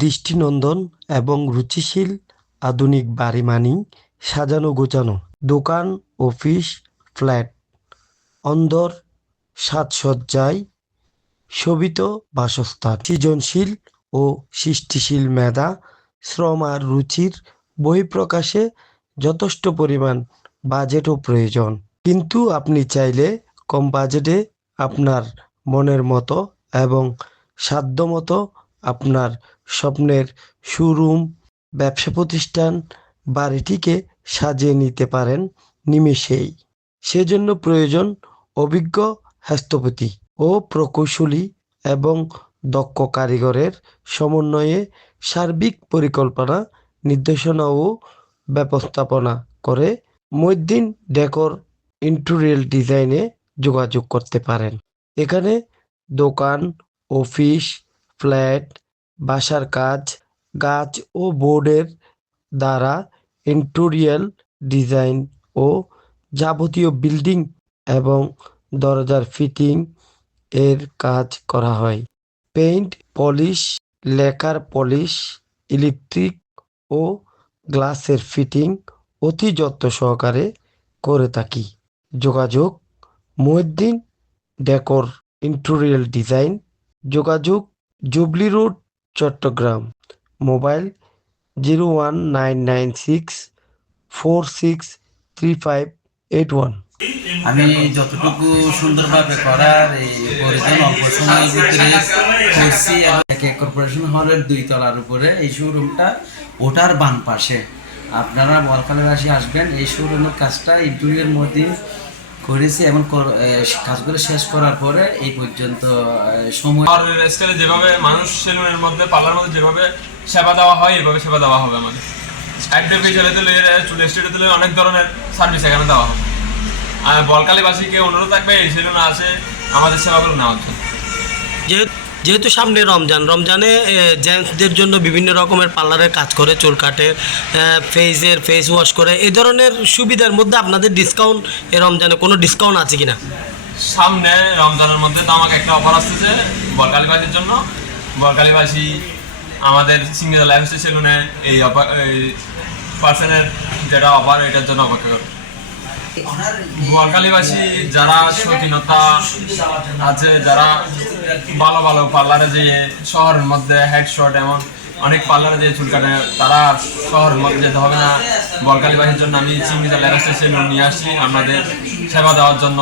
দৃষ্টিনন্দন এবং রুচিশীল আধুনিক বাড়ি মানি সাজানো গোছানো দোকান, অফিস, ফ্ল্যাট, অন্দর, সাজসজ্জায় শোভিত বাসস্থান। সৃজনশীল ও সৃষ্টিশীল মেধা, শ্রম আর রুচির বহিঃপ্রকাশে যথেষ্ট পরিমাণ বাজেটও প্রয়োজন। কিন্তু আপনি চাইলে কম বাজেটে আপনার মনের মতো এবং সাধ্যমতো আপনার স্বপ্নের শোরুম, ব্যবসা প্রতিষ্ঠান, বাড়িটিকে সাজিয়ে নিতে পারেন নিমেষেই। সেজন্য প্রয়োজন অভিজ্ঞ, হস্তপতি ও প্রকৌশলী এবং দক্ষ কারিগরের সমন্বয়ে সার্বিক পরিকল্পনা, নির্দেশনা ও ব্যবস্থাপনা করে মইদ্দিন ডেকর ইন্টুরিয়াল ডিজাইনে যোগাযোগ করতে পারেন। এখানে দোকান, অফিস ফ্ল্যাট, বাসার কাজ, গাছ ও বোর্ডের দ্বারা ইন্টেরিয়র ডিজাইন ও যাবতীয় বিল্ডিং এবং দরজার ফিটিং এর কাজ করা হয়। Paint polish, lacquer polish, electric ও গ্লাসের ফিটিং অতি যত্ন সহকারে করে থাকি। যোগাযোগ মহিউদ্দিন ডেকর, ইন্টেরিয়র ডিজাইন, যোগাযোগ Jubilee Road, Chittagong. Mobile zero one nine nine six four six three five eight one. আমি যতটুকু সুন্দরভাবে করার এই প্রয়োজন, অল্প সময়ের ভিতরে করছি কর্পোরেশন হলের দুই তলার উপরে এই শোরুমটা ওটার বাম পাশে। আপনারা বলকালেবাসী আসবেন, এই শোরুমের কাজটা ইন্টুরিয়ার মধ্যে করেছি এবং কাজ করে কাজগুলো শেষ করার পরে এই পর্যন্ত সময় আর স্টাইলে যেভাবে মানুষ সেলুনের মধ্যে পার্লার মধ্যে যেভাবে সেবা দেওয়া হয় এভাবে সেবা দেওয়া হবে আমাদের। তুলে চুল স্টেটে তুলে অনেক ধরনের সার্ভিস এখানে দেওয়া হবে। আর বলকালীবাসীকে অনুরোধ থাকবে এই সেলুন আসে আমাদের সেবাগুলো নেওয়ার জন্য। যেহেতু যেহেতু সামনে রমজান, রমজানে জেন্টসদের জন্য বিভিন্ন রকমের পার্লারের কাজ করে, চুল কাটে ফেসের ফেস ওয়াশ করে এই ধরনের সুবিধার মধ্যে আপনাদের ডিসকাউন্ট এ রমজানে কোনো ডিসকাউন্ট আছে কিনা? সামনে রমজানের মধ্যে তো আমাকে একটা অফার আসতেছে বলকালীবাসীর জন্য বলকালীবাসী আমাদের সিঙ্গেল লাইফ সেলুনে এই অফার এই পার্সেন্টের যেটা অফার এটার জন্য অপেক্ষা করে বলকালীবাসী যারা শৌখিনতা আছে, যারা ভালো ভালো পার্লারে যেয়ে শহরের মধ্যে হেডশট এমন অনেক পার্লারে যেয়ে চুল কাটে, তারা শহরের মধ্যে যেতে হবে না। বলকালীবাসীর জন্য আমি চিংড়ি লেভেল স্টেশন নিয়ে আসি আপনাদের সেবা দেওয়ার জন্য।